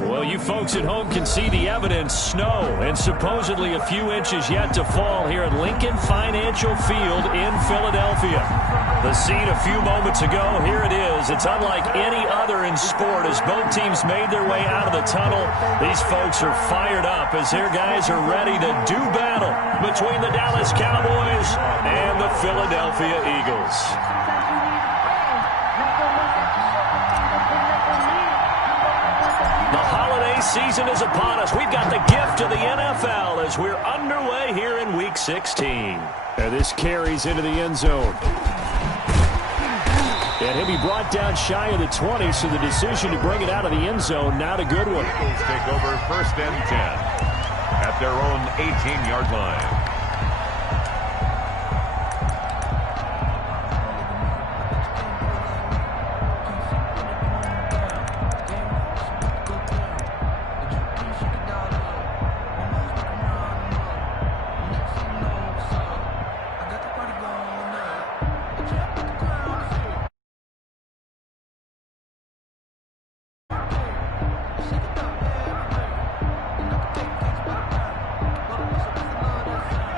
Well, you folks at home can see the evidence. Snow and supposedly a few inches yet to fall here at Lincoln Financial Field in Philadelphia. The scene a few moments ago, here it is. It's unlike any other in sport as both teams made their way out of the tunnel. These folks are fired up as their guys are ready to do battle between the Dallas Cowboys and the Philadelphia Eagles. Season is upon us. We've got the gift of the NFL as we're underway here in Week 16. And this carries into the end zone. And he'll be brought down shy of the 20, so the decision to bring it out of the end zone, not a good one. Eagles take over 1st and 10 at their own 18-yard line.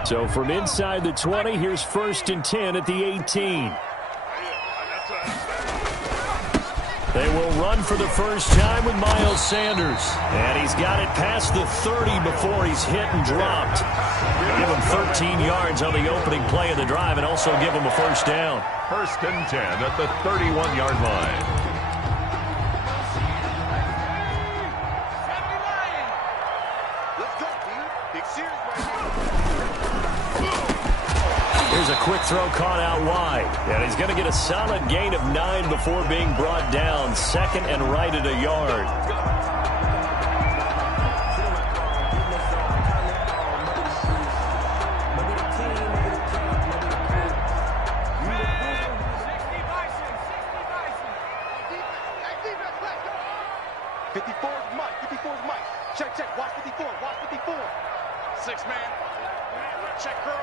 So from inside the 20, here's 1st and 10 at the 18. They will run for the first time with Miles Sanders. And he's got it past the 30 before he's hit and dropped. Give him 13 yards on the opening play of the drive and also give him a first down. 1st and 10 at the 31-yard line. Here's a quick throw caught out wide. And he's going to get a solid gain of 9 before being brought down. 2nd and right at a yard. Check, watch 54, watch 54. 6-man. Check curls.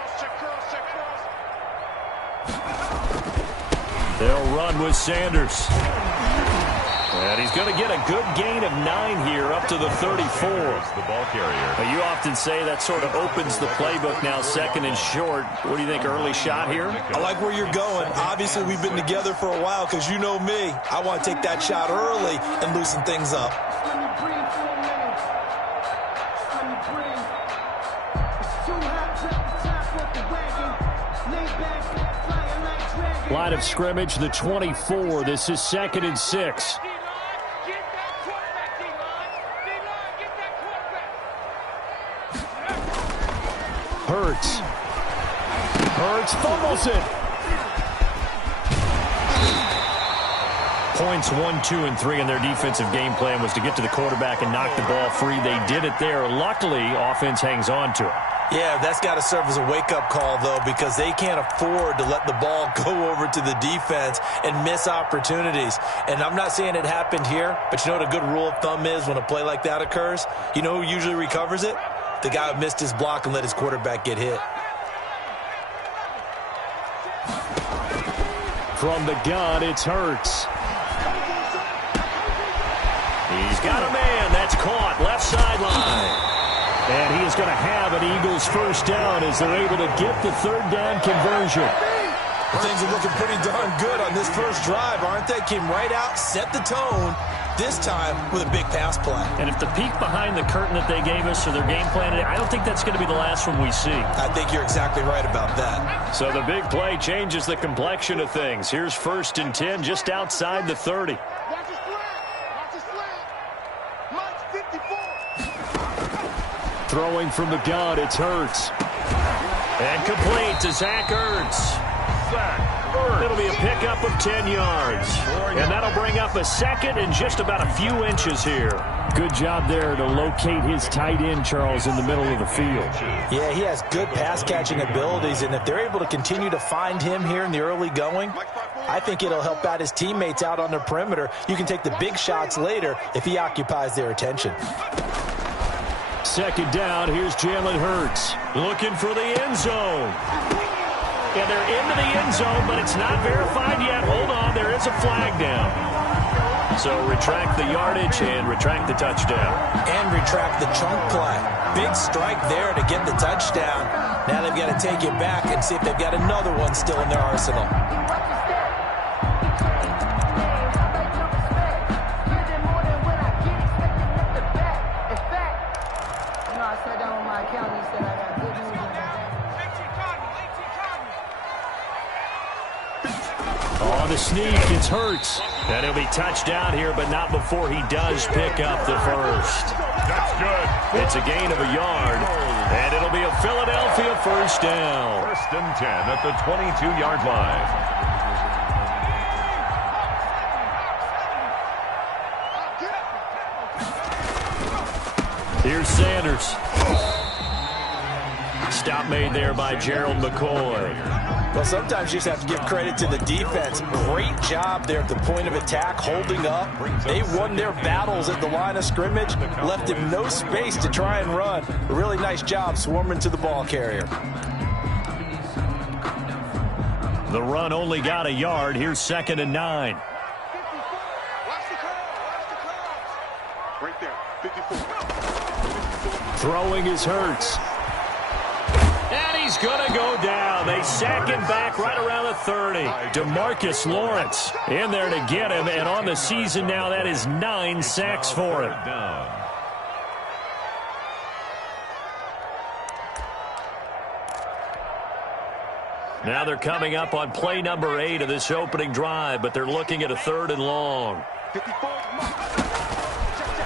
They'll run with Sanders. And he's going to get a good gain of 9 here up to the 34. The ball carrier. You often say that sort of opens the playbook now, 2nd and short. What do you think, early shot here? I like where you're going. Obviously, we've been together for a while because you know me. I want to take that shot early and loosen things up. Line of scrimmage, the 24. This is 2nd and 6. Hurts fumbles it. Points 1, 2, and 3 in their defensive game plan was to get to the quarterback and knock the ball free. They did it there. Luckily, offense hangs on to it. Yeah, that's got to serve as a wake-up call, though, because they can't afford to let the ball go over to the defense and miss opportunities. And I'm not saying it happened here, but you know what a good rule of thumb is when a play like that occurs? You know who usually recovers it? The guy who missed his block and let his quarterback get hit. From the gun, it's Hurts. He's got a man. That's caught. Left sideline. And he is going to have an Eagles first down as they're able to get the 3rd down conversion. Things are looking pretty darn good on this first drive, aren't they? Came right out, set the tone, this time with a big pass play. And if the peek behind the curtain that they gave us or their game plan, I don't think that's going to be the last one we see. I think you're exactly right about that. So the big play changes the complexion of things. Here's 1st and 10 just outside the 30. Throwing from the gun, it's Hurts. And complete to Zach Ertz. It'll be a pickup of 10 yards. And that'll bring up a 2nd and just about a few inches here. Good job there to locate his tight end, Charles, in the middle of the field. Yeah, he has good pass-catching abilities, and if they're able to continue to find him here in the early going, I think it'll help out his teammates out on the perimeter. You can take the big shots later if he occupies their attention. 2nd down, here's Jalen Hurts looking for the end zone. And they're into the end zone, but it's not verified yet. Hold on, there is a flag down. So retract the yardage and retract the touchdown. And retract the chunk play. Big strike there to get the touchdown. Now they've got to take it back and see if they've got another one still in their arsenal. On the sneak, it's Hurts. And he'll be touched down here, but not before he does pick up the first. That's good. It's a gain of a yard, and it'll be a Philadelphia first down. 1st and 10 at the 22-yard line. Here's Sanders. Stop made there by Gerald McCoy. Well, sometimes you just have to give credit to the defense. Great job there at the point of attack, holding up. They won their battles at the line of scrimmage, left him no space to try and run. A really nice job swarming to the ball carrier. The run only got a yard. Here's 2nd and 9. Watch the call. Right there. 54. Throwing is Hurts. And he's going to go down. They sack him back right around the 30. DeMarcus Lawrence in there to get him. And on the season now, that is 9 sacks for him. Now they're coming up on play number 8 of this opening drive, but they're looking at a 3rd and long.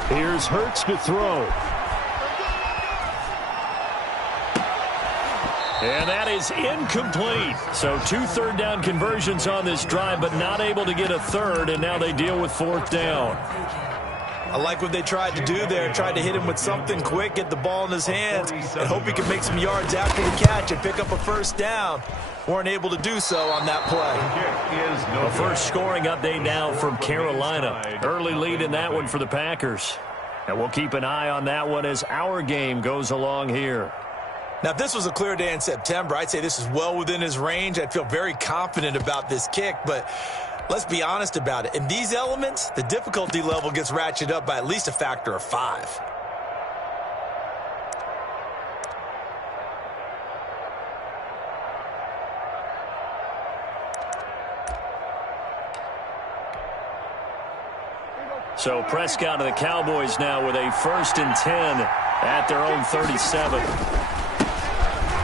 Here's Hurts to throw. And that is incomplete. So 2 third-down conversions on this drive, but not able to get a third, and now they deal with 4th down. I like what they tried to do there. Tried to hit him with something quick, get the ball in his hands, and hope he can make some yards after the catch and pick up a first down. Weren't able to do so on that play. A first scoring update now from Carolina. Early lead in that one for the Packers. And we'll keep an eye on that one as our game goes along here. Now, if this was a clear day in September, I'd say this is well within his range. I'd feel very confident about this kick, but let's be honest about it. In these elements, the difficulty level gets ratcheted up by at least a factor of 5. So Prescott and the Cowboys now with a 1st and 10 at their own 37.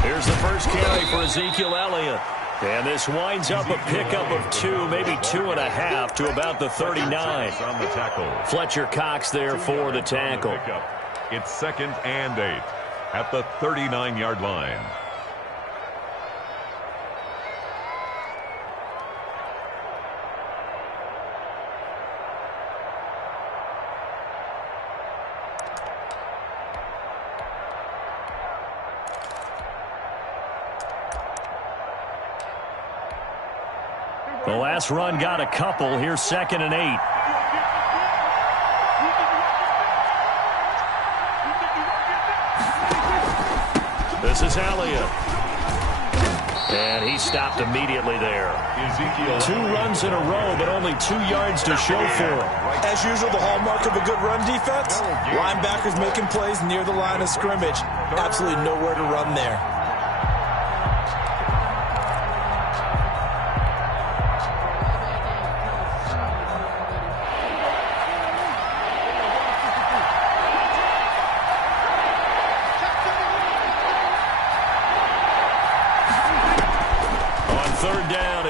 Here's the first carry for Ezekiel Elliott. And this winds up a pickup of 2, maybe 2.5 to about the 39. Fletcher Cox there for the tackle. It's 2nd and 8 at the 39-yard line. The last run got a couple. Here's 2nd and 8. This is Elliott. And he stopped immediately there. 2 runs in a row, but only 2 yards to show for him. As usual, the hallmark of a good run defense, linebackers making plays near the line of scrimmage. Absolutely nowhere to run there.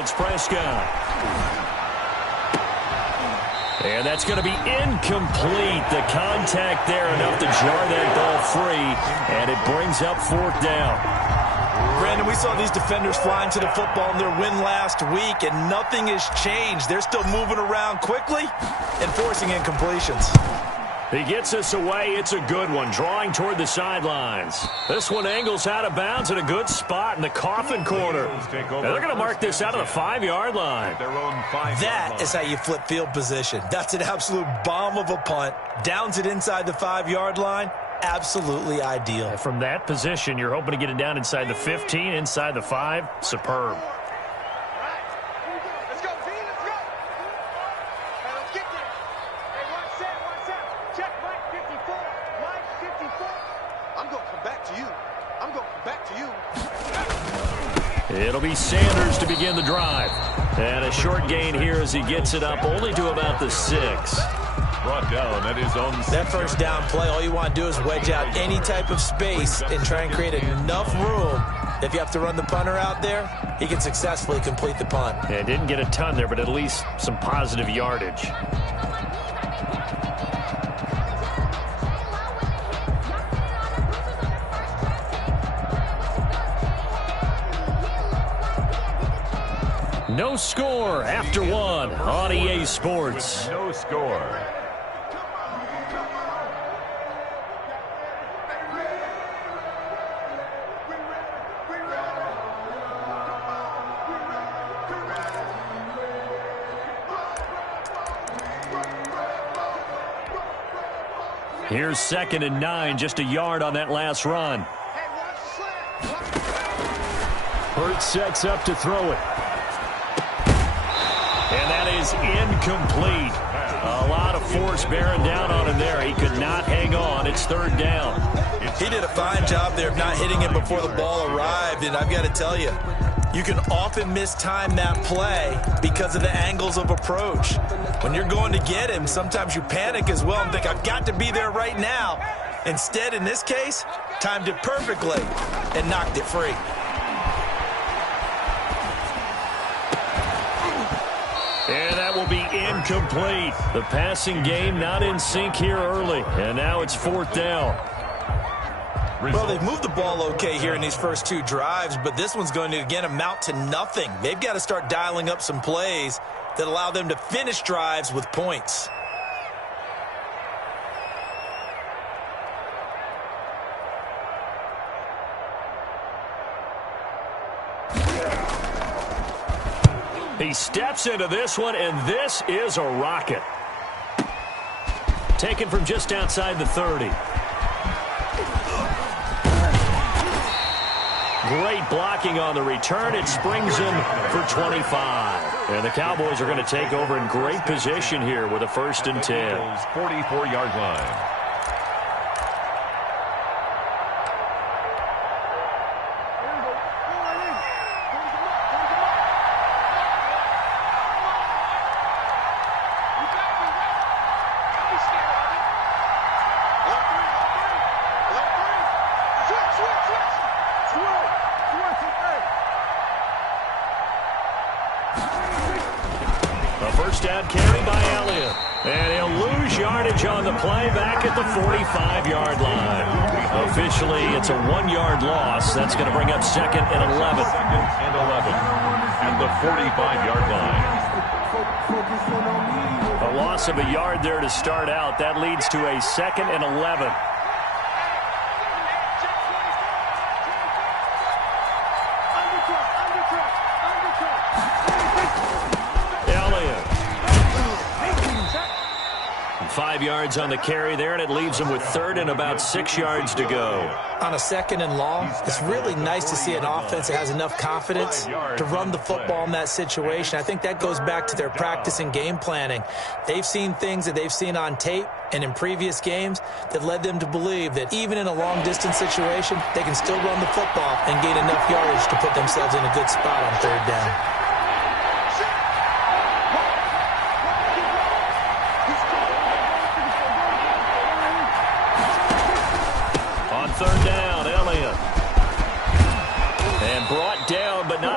It's Prescott. And that's going to be incomplete. The contact there enough to jar that ball free, and it brings up 4th down. Brandon, we saw these defenders flying to the football in their win last week, and nothing has changed. They're still moving around quickly and forcing incompletions. He gets us away. It's a good one, drawing toward the sidelines. This one angles out of bounds in a good spot in the coffin corner. And they're going to mark this out of the 5-yard line. That is how you flip field position. That's an absolute bomb of a punt. Downs it inside the 5-yard line. Absolutely ideal. From that position, you're hoping to get it down inside the 15, inside the 5. Superb. to you. I'm going back to you. It'll be Sanders to begin the drive. And a short gain here as he gets it up only to about the 6. Brought down at his own. That first down play, all you want to do is wedge out any type of space and try and create enough room. If you have to run the punter out there, he can successfully complete the punt. Yeah, didn't get a ton there, but at least some positive yardage. No score after 1 on EA Sports. No score. Here's 2nd and 9, just a yard on that last run. Hurt sets up to throw it. And that is incomplete. A lot of force bearing down on him there. He could not hang on. It's 3rd down. He did a fine job there of not hitting it before the ball arrived, and I've got to tell you, you can often mistime that play because of the angles of approach. When you're going to get him, sometimes you panic as well and think, I've got to be there right now. Instead, in this case, timed it perfectly and knocked it free. And that will be incomplete. The passing game not in sync here early. And now it's 4th down. Well, they've moved the ball okay here in these first 2 drives, but this one's going to, again, amount to nothing. They've got to start dialing up some plays that allow them to finish drives with points. He steps into this one, and this is a rocket. Taken from just outside the 30. Great blocking on the return. It springs him for 25. And the Cowboys are going to take over in great position here with a 1st and 10. 44-yard line. First down carry by Elliott. And he'll lose yardage on the play back at the 45-yard line. Officially, it's a 1-yard loss. That's going to bring up 2nd and 11. 2nd and 11 at the 45-yard line. A loss of a yard there to start out. That leads to a 2nd and 11. Elliott. 5 yards on the carry there, and it leaves him with 3rd and about 6 yards to go. On a 2nd and long, it's really nice to see an offense that has enough confidence to run the football in that situation. I think that goes back to their practice and game planning. They've seen things that they've seen on tape and in previous games that led them to believe that even in a long-distance situation, they can still run the football and gain enough yardage to put themselves in a good spot on 3rd down.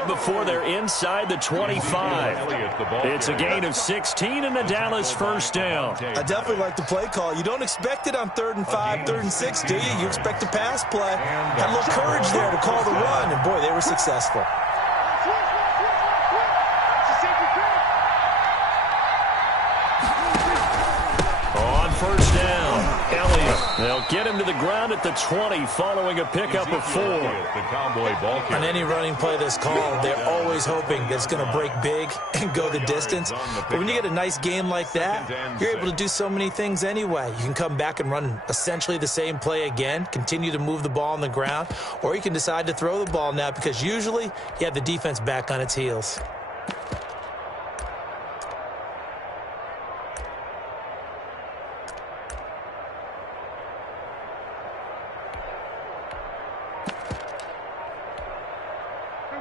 Before they're inside the 25. It's a gain of 16 and a Dallas 1st down. I definitely like the play call. You don't expect it on 3rd and 5, 3rd and 6, do you? You expect a pass play. Had a little courage there to call the run, and boy, they were successful. On 1st down, Elliott. They'll get him to the ground at the 20 following a pickup of 4. On any running play that's called, they're always hoping that it's going to break big and go the distance. But when you get a nice game like that, you're able to do so many things anyway. You can come back and run essentially the same play again, continue to move the ball on the ground, or you can decide to throw the ball now because usually you have the defense back on its heels.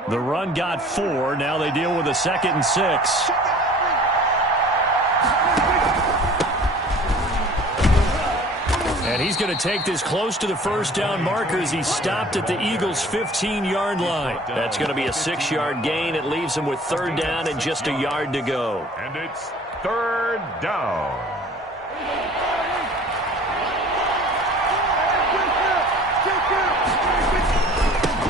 The run got 4. Now they deal with a 2nd and 6. And he's going to take this close to the first down marker as he stopped at the Eagles' 15-yard line. That's going to be a 6-yard gain. It leaves him with 3rd down and just a yard to go. And it's 3rd down.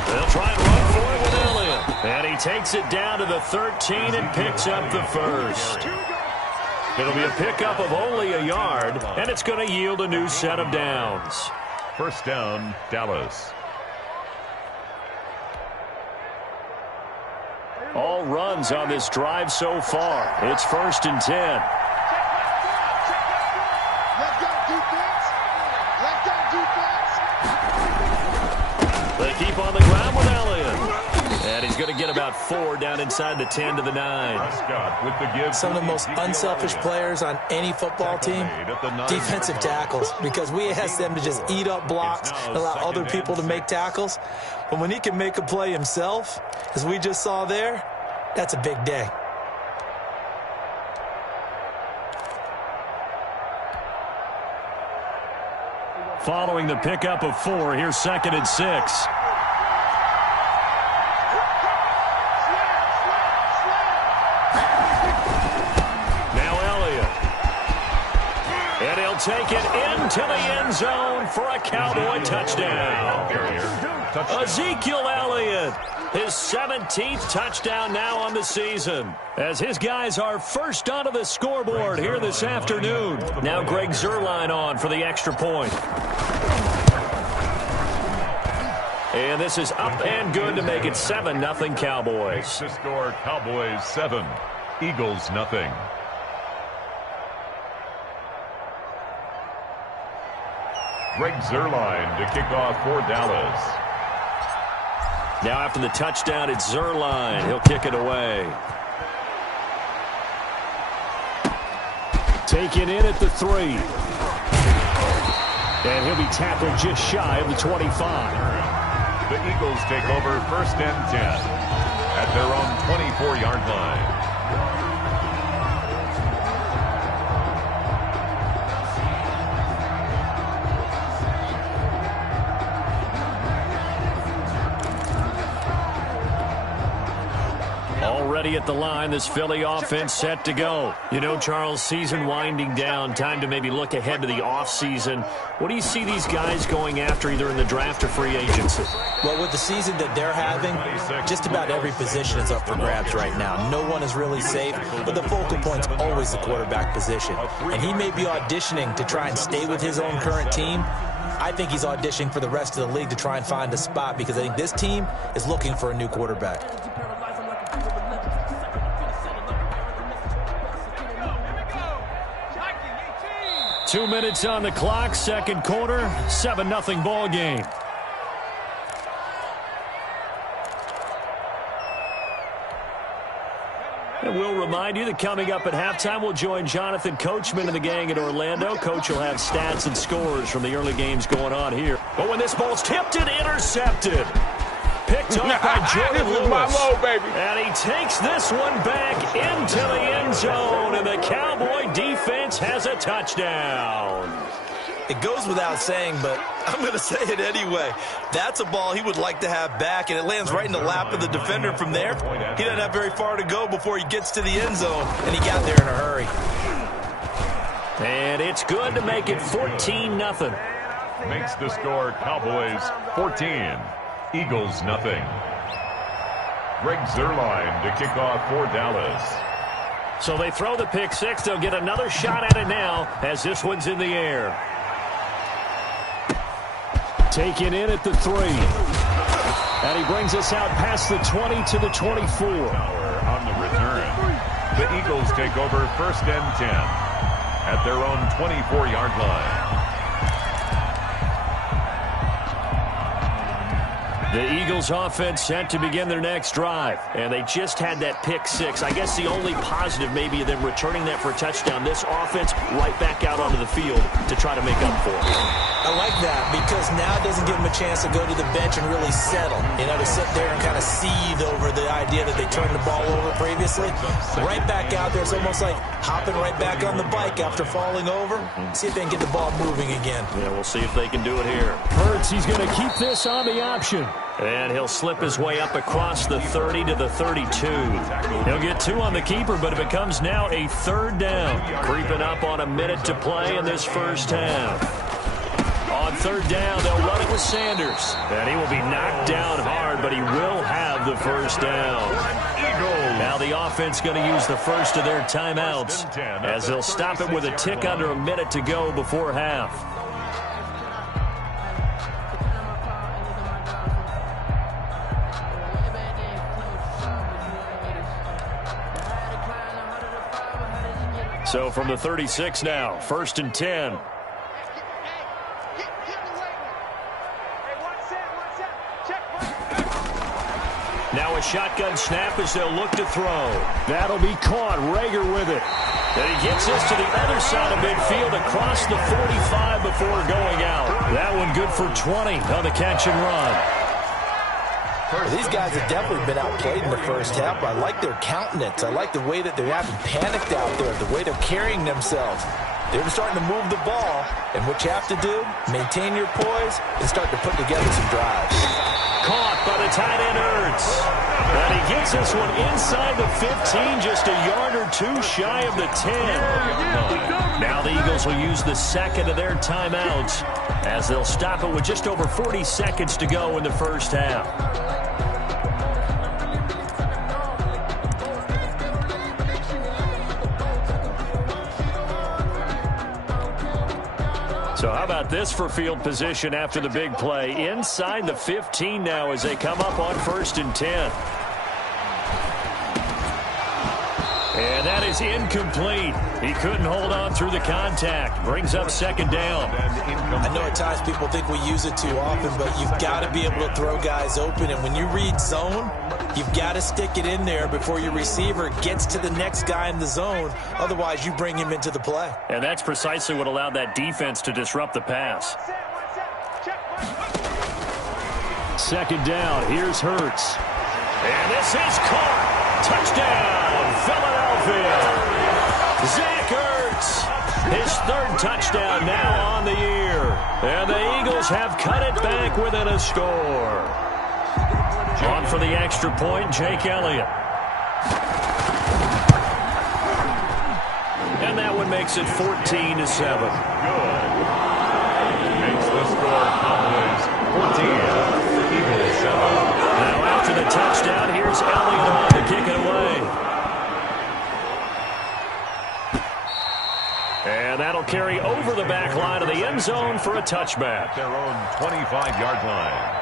They'll try and run for it with Elliott. And he takes it down to the 13 and picks up the first. It'll be a pickup of only a yard, and it's going to yield a new set of downs. 1st down, Dallas. All runs on this drive so far. It's 1st and 10. Let go, defense. Let go, defense. They keep on the ground with Elliott. And he's going to get about 4 down inside the 10 to the 9. Prescott with the give. Some of the most unselfish players on any football team, defensive tackles, because we ask them to just eat up blocks and allow other people to make tackles. But when he can make a play himself, as we just saw there, that's a big day. Following the pickup of 4, here's 2nd and 6. Take it into the end zone for a Cowboy touchdown. Ezekiel Elliott, his 17th touchdown now on the season, as his guys are first onto the scoreboard here this afternoon. Now Greg Zuerlein on for the extra point. And this is up and good to make it 7-0 Cowboys. The score, Cowboys 7, Eagles 0. Greg Zuerlein to kick off for Dallas. Now after the touchdown, it's Zuerlein. He'll kick it away. Taken in at the 3. And he'll be tackled just shy of the 25. The Eagles take over 1st and 10 at their own 24-yard line. Already at the line, this Philly offense set to go. You know, Charles, season winding down, time to maybe look ahead to the offseason. What do you see these guys going after either in the draft or free agency? Well, with the season that they're having, just about every position is up for grabs right now. No one is really safe, but the focal point's always the quarterback position. And he may be auditioning to try and stay with his own current team. I think he's auditioning for the rest of the league to try and find a spot because I think this team is looking for a new quarterback. 2 minutes on the clock, 2nd quarter, 7-0 ball game. And we'll remind you that coming up at halftime, we'll join Jonathan Coachman and the gang in Orlando. Coach will have stats and scores from the early games going on here. But when this ball's tipped and intercepted, picked off by Jordan Lewis. And he takes this one back into the end zone, and the Cowboy defense has a touchdown. It goes without saying, but I'm going to say it anyway. That's a ball he would like to have back, and it lands right in the lap of the defender from there. He doesn't have very far to go before he gets to the end zone, and he got there in a hurry. And it's good to make it 14-0. Makes the score Cowboys 14, Eagles 0. Greg Zuerlein to kick off for Dallas. So they throw the pick six. They'll get another shot at it now as this one's in the air. Taken in at the 3. And he brings us out past the 20 to the 24. On the return, the Eagles take over 1st and 10 at their own 24-yard line. The Eagles offense set to begin their next drive. And they just had that pick six. I guess the only positive maybe of them returning that for a touchdown. This offense right back out onto the field to try to make up for it. I like that because now it doesn't give them a chance to go to the bench and really settle. You know, to sit there and kind of seethe over the idea that they turned the ball over previously. Right back out there. It's almost like hopping right back on the bike after falling over. See if they can get the ball moving again. Yeah, we'll see if they can do it here. Hurts, he's going to keep this on the option. And he'll slip his way up across the 30 to the 32. He'll get 2 on the keeper, but it becomes now a 3rd down. Creeping up on a minute to play in this first half. On 3rd down, they'll run it with Sanders. And he will be knocked down hard, but he will have the first down. Now the offense going to use the first of their timeouts as they'll stop it with a tick under a minute to go before half. So from the 36 now, 1st and 10. Now a shotgun snap as they'll look to throw. That'll be caught. Rager with it. And he gets this to the other side of midfield across the 45 before going out. That one good for 20 on the catch and run. These guys have definitely been outplayed in the first half. I like their countenance. I like the way that they haven't panicked out there, the way they're carrying themselves. They're starting to move the ball, and what you have to do, maintain your poise and start to put together some drives. Caught by the tight end, Ertz. And he gets this one inside the 15, just a yard or 2 shy of the 10. Now the Eagles will use the second of their timeouts as they'll stop it with just over 40 seconds to go in the first half. So how about this for field position after the big play? Inside the 15 now as they come up on 1st and 10. And that is incomplete. He couldn't hold on through the contact. Brings up 2nd down. I know at times people think we use it too often, but you've got to be able to throw guys open. And when you read zone, you've got to stick it in there before your receiver gets to the next guy in the zone. Otherwise, you bring him into the play. And that's precisely what allowed that defense to disrupt the pass. 2nd down. Here's Hurts. And this is caught. Touchdown, Philadelphia. Zach Ertz, his 3rd touchdown now on the year. And the Eagles have cut it back within a score. On for the extra point, Jake Elliott. And that one makes it 14-7. Good. Makes the score Cowboys 14, Eagles 7. Now after the touchdown, here's Elliott on to kick it away. And that'll carry over the back line of the end zone for a touchback. Their own 25-yard line.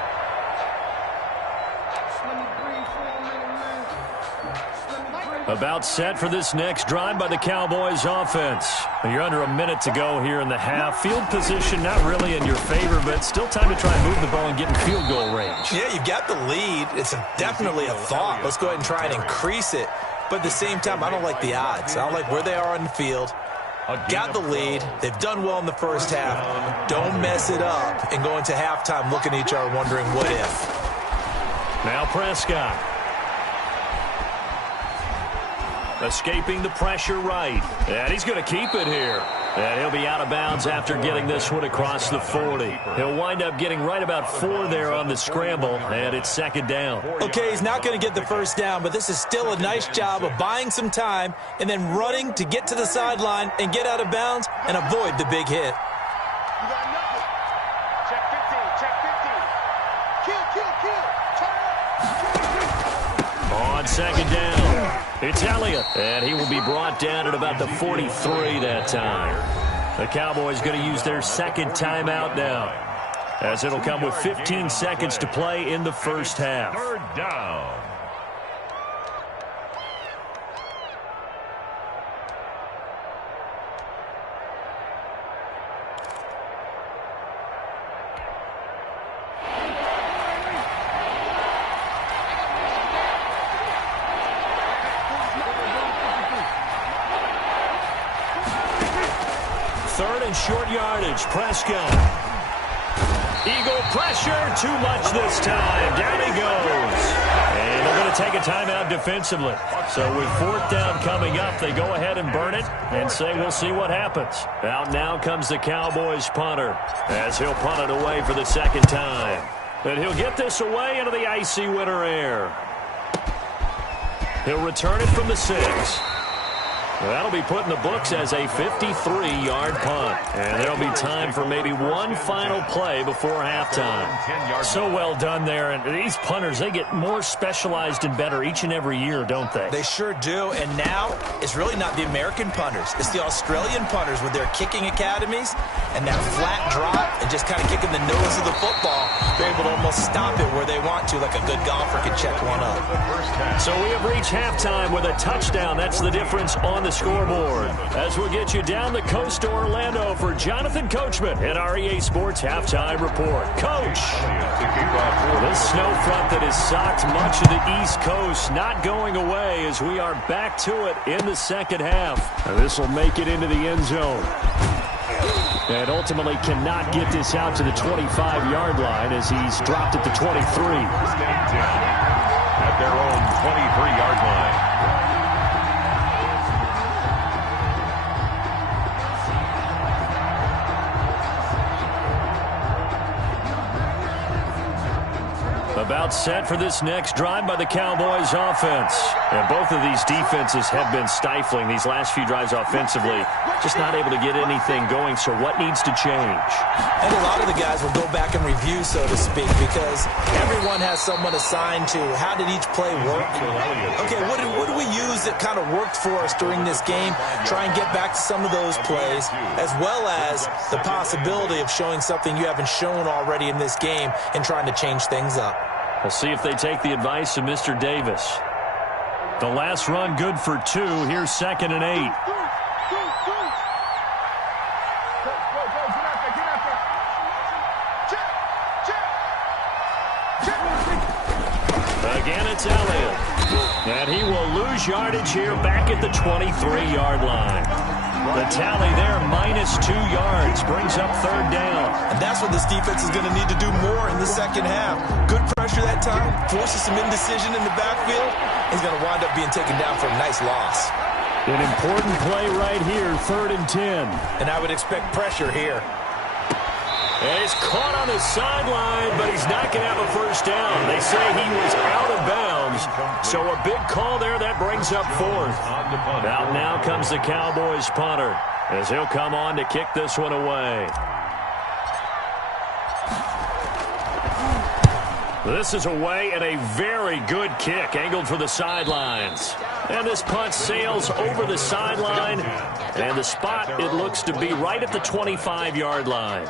About set for this next drive by the Cowboys offense. You're under a minute to go here in the half. Field position not really in your favor, but still time to try and move the ball and get in field goal range. Yeah, you've got the lead. It's definitely a thought. Let's go ahead and try and increase it. But at the same time, I don't like the odds. I don't like where they are on the field. Got the lead. They've done well in the first half. Don't mess it up and go into halftime looking at each other wondering what if. Now Prescott. Escaping the pressure right. And he's going to keep it here. And he'll be out of bounds after getting this one across the 40. He'll wind up getting right about 4 there on the scramble, and it's 2nd down. Okay, he's not going to get the first down, but this is still a nice job of buying some time and then running to get to the sideline and get out of bounds and avoid the big hit. You got nothing. Check 15, check 15. Kill. On 2nd down, it's Elliott, and he will be brought down at about the 43 that time. The Cowboys going to use their 2nd timeout now, as it'll come with 15 seconds to play in the first half. 3rd down. Third and short yardage. Prescott. Eagle pressure, too much this time. Down he goes. And they're going to take a timeout defensively. So with 4th down coming up, they go ahead and burn it and say we'll see what happens. Out now comes the Cowboys punter as he'll punt it away for the 2nd time. And he'll get this away into the icy winter air. He'll return it from the 6. That'll be put in the books as a 53-yard punt. And there'll be time for maybe one final play before halftime. So well done there. And these punters, they get more specialized and better each and every year, don't they? They sure do. And now it's really not the American punters. It's the Australian punters with their kicking academies and that flat drop and just kind of kicking the nose of the football. They're able to almost stop it where they want to, like a good golfer can check one up. So we have reached halftime with a touchdown. That's the difference on the scoreboard. As we'll get you down the coast to Orlando for Jonathan Coachman at our EA Sports Halftime Report. Coach, this snow front that has socked much of the East Coast not going away as we are back to it in the 2nd half. This will make it into the end zone. And ultimately cannot get this out to the 25-yard line as he's dropped at the 23. At their own 23-yard line. About set for this next drive by the Cowboys offense. And both of these defenses have been stifling these last few drives offensively. Just not able to get anything going, so what needs to change? And a lot of the guys will go back and review, so to speak, because everyone has someone assigned to how did each play work. Okay, what do we use that kind of worked for us during this game? Try and get back to some of those plays, as well as the possibility of showing something you haven't shown already in this game and trying to change things up. We'll see if they take the advice of Mr. Davis. The last run good for 2. Here's 2nd and 8. Again, it's Elliott. And he will lose yardage here back at the 23-yard line. The tally there, -2 yards, brings up 3rd down. And that's what this defense is going to need to do more in the 2nd half. Good pressure that time, forces some indecision in the backfield. He's going to wind up being taken down for a nice loss. An important play right here, 3rd and 10. And I would expect pressure here. And he's caught on the sideline, but he's not going to have a 1st down. They say he was out of bounds, so a big call there that brings up 4th. Out now comes the Cowboys punter as he'll come on to kick this one away. This is away and a very good kick, angled for the sidelines. And this punt sails over the sideline, and the spot, it looks to be right at the 25-yard line.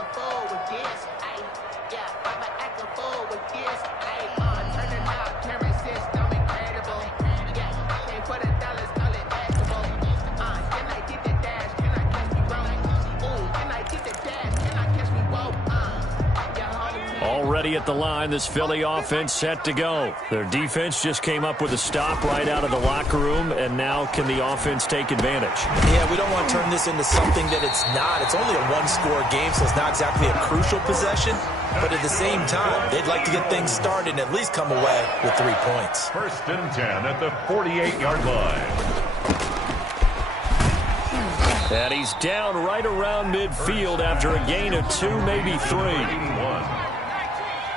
Already at the line, this Philly offense set to go. Their defense just came up with a stop right out of the locker room, and now can the offense take advantage? Yeah, we don't want to turn this into something that it's not. It's only a 1-score game, so it's not exactly a crucial possession. But at the same time, they'd like to get things started and at least come away with 3 points. 1st and 10 at the 48-yard line. And he's down right around midfield after a gain of 2, maybe 3.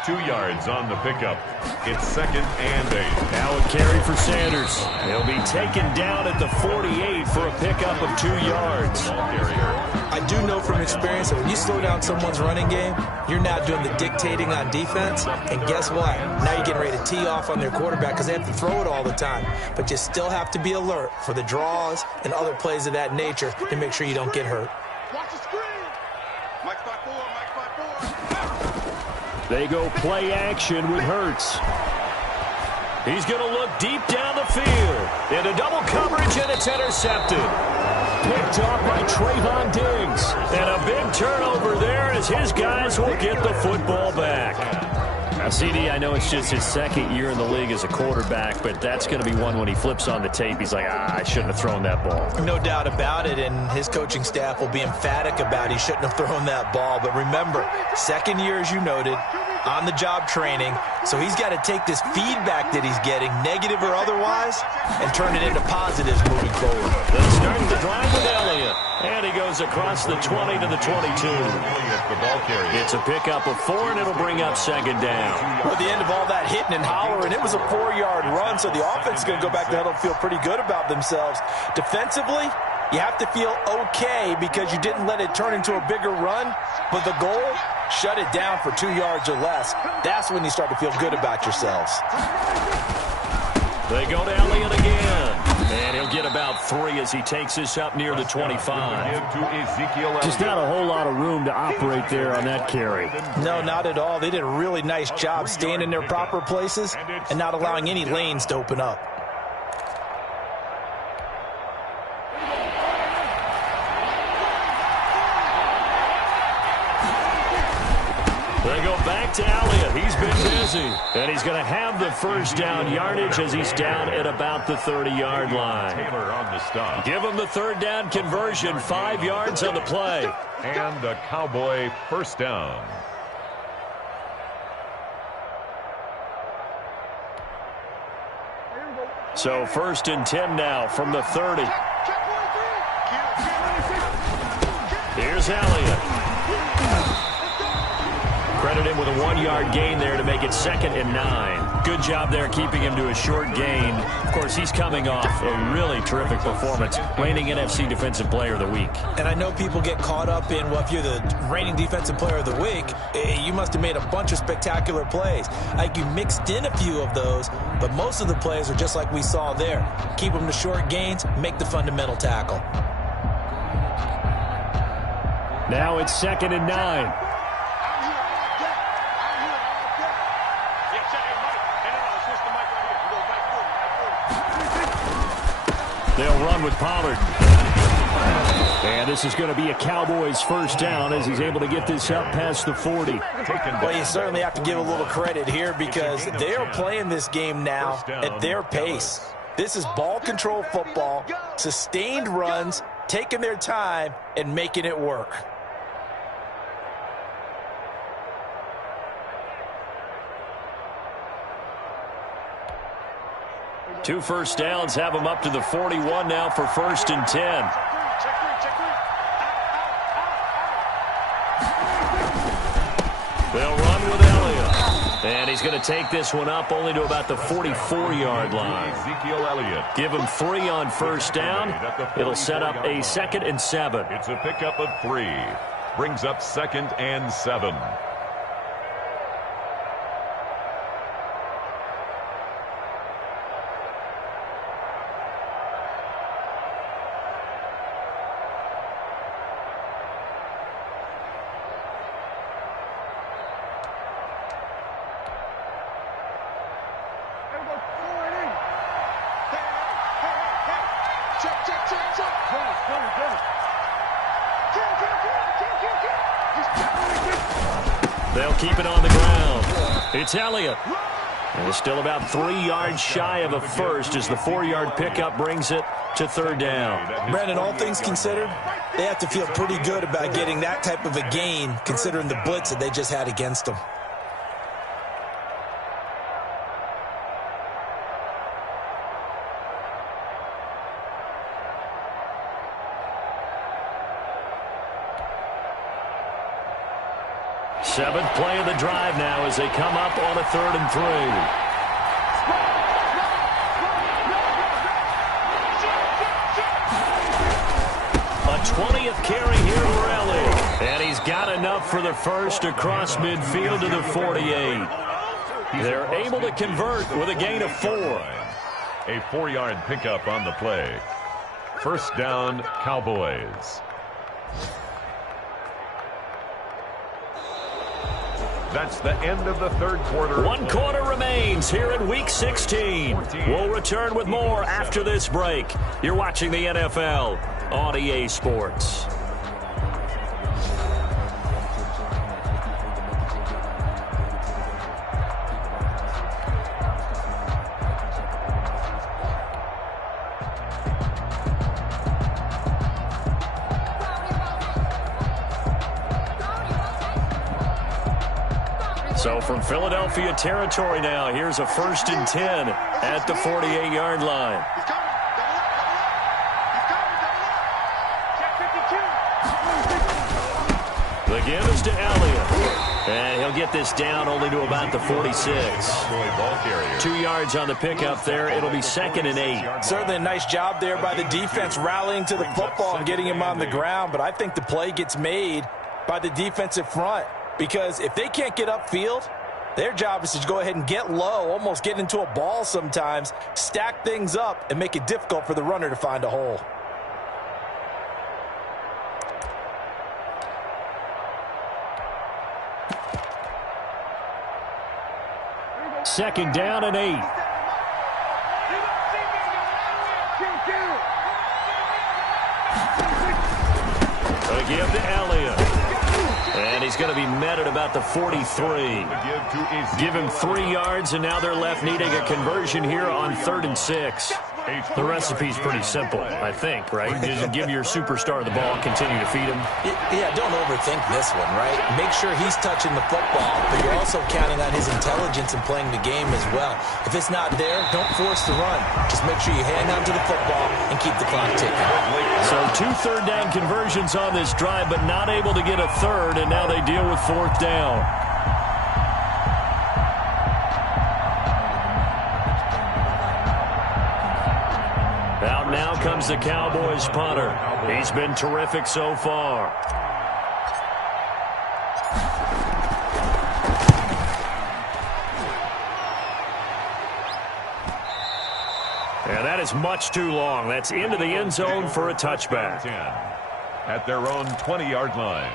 2 yards on the pickup. It's 2nd and 8. Now a carry for Sanders. He'll be taken down at the 48 for a pickup of 2 yards. I do know from experience that when you slow down someone's running game, you're now doing the dictating on defense. And guess what? Now you're getting ready to tee off on their quarterback because they have to throw it all the time. But you still have to be alert for the draws and other plays of that nature to make sure you don't get hurt. Watch the screen. Mike spot 4, Mike spot 4. They go play action with Hurts. He's going to look deep down the field. Into double coverage, and it's intercepted. Picked off by Trayvon Diggs. And a big turnover there as his guys will get the football back. Now, CD, I know it's just his second year in the league as a quarterback, but that's going to be one when he flips on the tape, he's like, I shouldn't have thrown that ball. No doubt about it, and his coaching staff will be emphatic about he shouldn't have thrown that ball. But remember, second year, as you noted, on-the-job training, so he's got to take this feedback that he's getting, negative or otherwise, and turn it into positives moving forward. Then starting the drive with Elliott, and he goes across the 20 to the 22. It's a pickup of 4, and it'll bring up second down. Well, at the end of all that hitting and hollering, it was a 4-yard run, so the offense is going to go back to huddle and feel pretty good about themselves. Defensively, you have to feel okay because you didn't let it turn into a bigger run, but the goal, shut it down for 2 yards or less. That's when you start to feel good about yourselves. They go to Elliott again. And he'll get about 3 as he takes this up near the 25. Just not a whole lot of room to operate there on that carry. No, not at all. They did a really nice job staying in their proper places and not allowing any lanes to open up. They go back to Elliott. He's been busy. And he's going to have the first down yardage as he's down at about the 30-yard line. Taylor on the stop. Give him the third down conversion. 5 yards on the play. And a Cowboy first down. So 1st and 10 now from the 30. Here's Elliott. Credit him with a 1-yard gain there to make it 2nd and 9. Good job there keeping him to a short gain. Of course, he's coming off a really terrific performance, reigning NFC Defensive Player of the Week. And I know people get caught up in, well, if you're the reigning Defensive Player of the Week, you must have made a bunch of spectacular plays. Like you mixed in a few of those, but most of the plays are just like we saw there. Keep them to short gains, make the fundamental tackle. Now it's 2nd and 9. They'll run with Pollard. And this is going to be a Cowboys first down as he's able to get this up past the 40. Well, you certainly have to give a little credit here because they are playing this game now at their pace. This is ball control football, sustained runs, taking their time, and making it work. Two first downs have him up to the 41 now for 1st and 10. They'll run with Elliott. And he's going to take this one up only to about the 44-yard line. Ezekiel Elliott. Give him 3 on first down. It'll set up a 2nd and 7. It's a pickup of 3. Brings up 2nd and 7. They'll keep it on the ground. It's Elliott. And it's still about 3 yards shy of a first as the 4-yard pickup brings it to 3rd down. Brandon, all things considered, they have to feel pretty good about getting that type of a gain considering the blitz that they just had against them. Seventh play of the drive now as they come up on a 3rd and 3. A 20th carry here for Elliott. And he's got enough for the first across midfield to the 48. They're able to convert with a gain of 4. A 4-yard pickup on the play. First down, Cowboys. That's the end of the 3rd quarter. 1 quarter remains here in Week 16. We'll return with more after this break. You're watching the NFL on EA Sports. So from Philadelphia territory now, here's a 1st and 10 at the 48-yard line. He's coming. Double up. He's coming. Double up. Check 52. The give is to Elliott. And he'll get this down only to about the 46. 2 yards on the pickup there. It'll be 2nd and 8. Certainly a nice job there by the defense rallying to the football and getting him on the ground. But I think the play gets made by the defensive front. Because if they can't get upfield, their job is to go ahead and get low, almost get into a ball sometimes, stack things up, and make it difficult for the runner to find a hole. Second down and 8. A give to Elliott. And he's going to be met at about the 43. Give him 3 yards, and now they're left needing a conversion here on 3rd and 6. The recipe's pretty simple, I think, right? Just give your superstar the ball, continue to feed him. Yeah, don't overthink this one, right? Make sure he's touching the football, but you're also counting on his intelligence in playing the game as well. If it's not there, don't force the run. Just make sure you hang on to the football and keep the clock ticking. So 2 third-down conversions on this drive, but not able to get a third, and now they deal with 4th down. Out now comes the Cowboys punter. He's been terrific so far. And that is much too long. That's into the end zone for a touchback. At their own 20-yard line.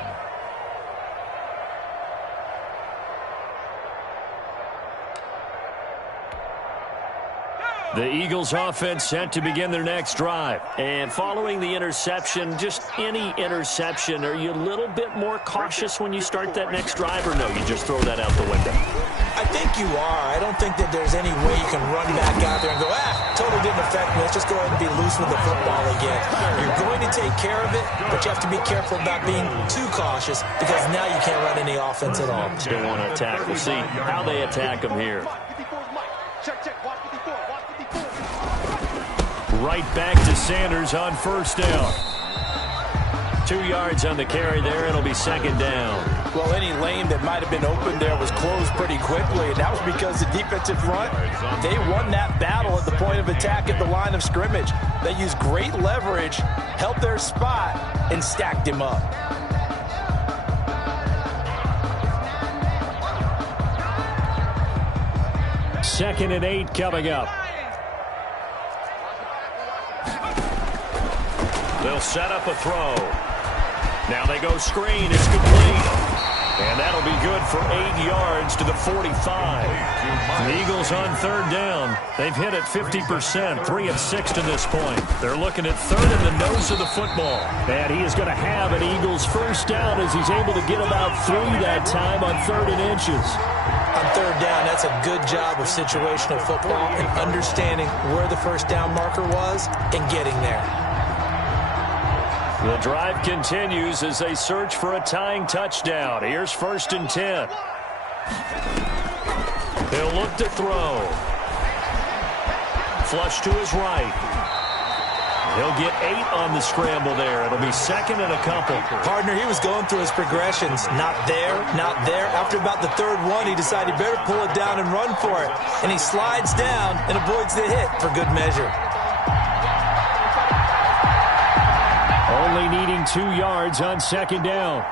The Eagles offense set to begin their next drive. And following the interception, just any interception, are you a little bit more cautious when you start that next drive, or no, you just throw that out the window? I think you are. I don't think that there's any way you can run back out there and go, totally didn't affect me. Let's just go ahead and be loose with the football again. You're going to take care of it, but you have to be careful about being too cautious because now you can't run any offense at all. They want to attack. We'll see how they attack them here. Right back to Sanders on 1st down. 2 yards on the carry there. It'll be 2nd down. Well, any lane that might have been open there was closed pretty quickly, and that was because the defensive front, they won that battle at the point of attack at the line of scrimmage. They used great leverage, held their spot, and stacked him up. Second and 8 coming up. They'll set up a throw. Now they go screen. It's complete. And that'll be good for 8 yards to the 45. The Eagles on 3rd down. They've hit it 50%, 3 of 6 to this point. They're looking at 3rd in the nose of the football. And he is going to have an Eagles 1st down as he's able to get about 3 that time on 3rd and inches. On 3rd down, that's a good job of situational football and understanding where the 1st down marker was and getting there. The drive continues as they search for a tying touchdown. Here's 1st and 10. He'll look to throw. Flush to his right. He'll get 8 on the scramble there. It'll be 2nd and a couple. Partner, he was going through his progressions. Not there, not there. After about the 3rd one, he decided he better pull it down and run for it. And he slides down and avoids the hit for good measure. Only needing 2 yards on 2nd down.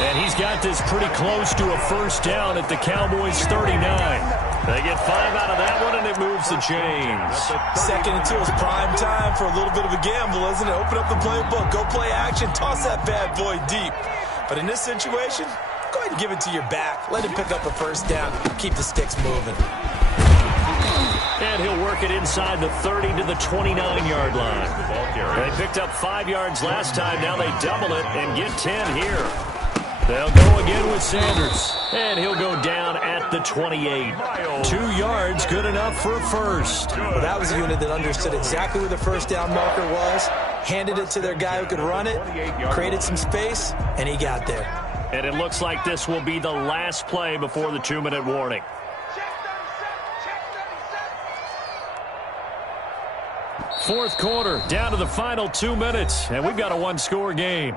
And he's got this pretty close to a 1st down at the Cowboys 39. They get 5 out of that one, and it moves the chains. 2nd and 2 is prime time for a little bit of a gamble, isn't it? Open up the playbook, go play action, toss that bad boy deep. But in this situation, go ahead and give it to your back. Let him pick up a 1st down. Keep the sticks moving. And he'll work it inside the 30 to the 29-yard line. They picked up 5 yards last time. Now they double it and get 10 here. They'll go again with Sanders. And he'll go down at the 28. 2 yards, good enough for a 1st. Well, that was a unit that understood exactly where the 1st down marker was. handed it to their guy who could run it, created some space, and he got there. And it looks like this will be the last play before the 2-minute warning. Fourth quarter, down to the final 2 minutes, and we've got a one-score game.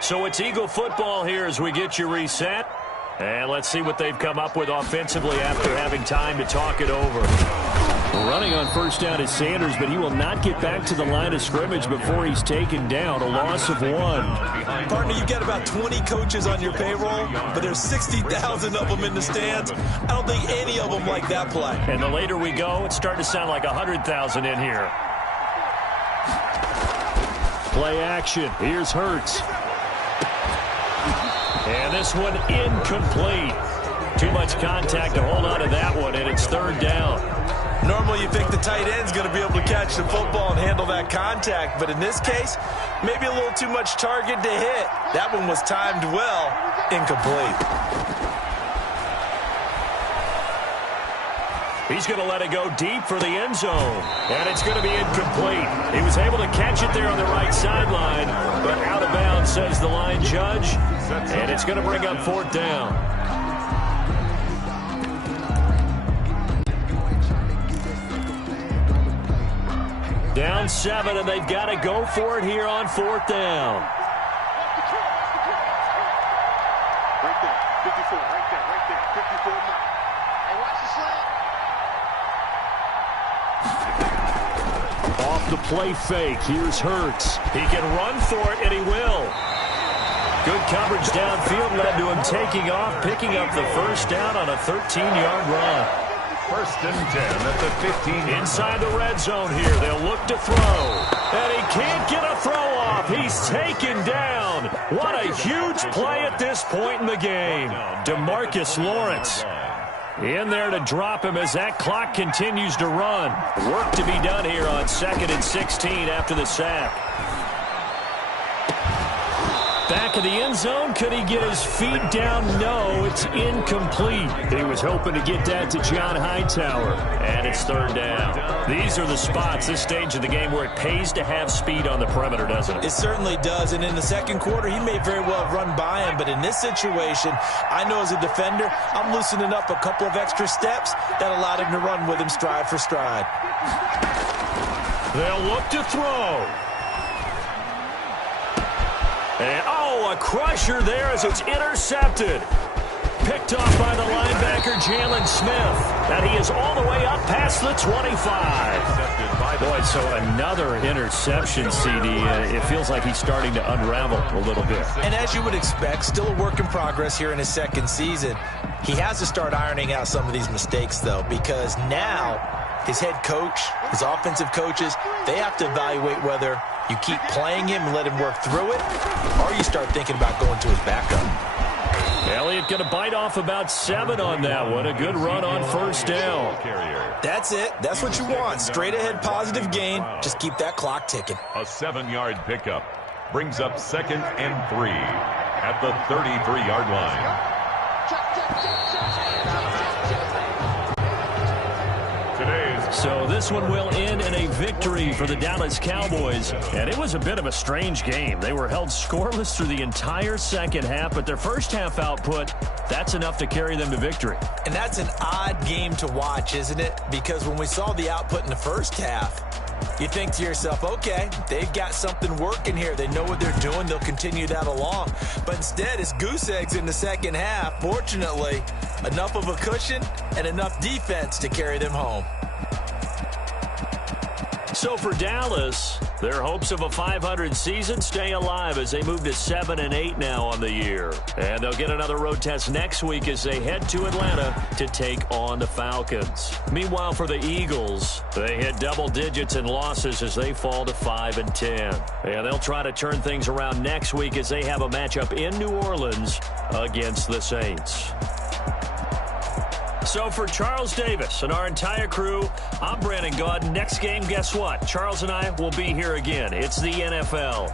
So it's Eagle football here as we get you reset. And let's see what they've come up with offensively after having time to talk it over. Running on first down is Sanders, but he will not get back to the line of scrimmage before he's taken down. A loss of 1. Partner, you've got about 20 coaches on your payroll, but there's 60,000 of them in the stands. I don't think any of them like that play. And the later we go, it's starting to sound like 100,000 in here. Play action. Here's Hurts. And this one incomplete. Too much contact to hold on to that one, and it's third down. Normally you think the tight end's going to be able to catch the football and handle that contact, but in this case, maybe a little too much target to hit. That one was timed well, incomplete. He's going to let it go deep for the end zone, and it's going to be incomplete. He was able to catch it there on the right sideline, but out of bounds, says the line judge, and it's going to bring up fourth down. Down 7, and they've got to go for it here on fourth down. Right there, 54, right there, 54 now. Hey, watch the slant. Off the play fake, here's Hurts. He can run for it, and he will. Good coverage downfield led to him taking off, picking up the first down on a 13-yard run. First and 10 at the 15. Inside the red zone here, they'll look to throw. And he can't get a throw off. He's taken down. What a huge play at this point in the game. DeMarcus Lawrence in there to drop him as that clock continues to run. Work to be done here on 2nd and 16 after the sack. Back of the end zone. Could he get his feet down? No, it's incomplete. He was hoping to get that to John Hightower. And it's third down. These are the spots, this stage of the game, where it pays to have speed on the perimeter, doesn't it? It certainly does. And in the second quarter, he may very well have run by him. But in this situation, I know as a defender, I'm loosening up a couple of extra steps that allowed him to run with him stride for stride. They'll look to throw. And, a crusher there as it's intercepted. Picked off by the linebacker, Jalen Smith. And he is all the way up past the 25. Boy, so another interception, CD. It feels like he's starting to unravel a little bit. And as you would expect, still a work in progress here in his second season. He has to start ironing out some of these mistakes, though, because now his head coach, his offensive coaches, they have to evaluate whether you keep playing him and let him work through it, or you start thinking about going to his backup. Elliott going to bite off about 7 on that one. A good run on first down. That's it. That's what you want. Straight ahead positive gain. Just keep that clock ticking. A 7-yard pickup brings up 2nd and 3 at the 33-yard line. So this one will end in a victory for the Dallas Cowboys. And it was a bit of a strange game. They were held scoreless through the entire second half, but their first half output, that's enough to carry them to victory. And that's an odd game to watch, isn't it? Because when we saw the output in the first half, you think to yourself, okay, they've got something working here. They know what they're doing. They'll continue that along. But instead, it's goose eggs in the second half. Fortunately, enough of a cushion and enough defense to carry them home. So for Dallas, their hopes of a 500 season stay alive as they move to 7-8 now on the year. And they'll get another road test next week as they head to Atlanta to take on the Falcons. Meanwhile, for the Eagles, they hit double digits in losses as they fall to 5-10. And they'll try to turn things around next week as they have a matchup in New Orleans against the Saints. So for Charles Davis and our entire crew, I'm Brandon Gaudin. Next game, guess what? Charles and I will be here again. It's the NFL.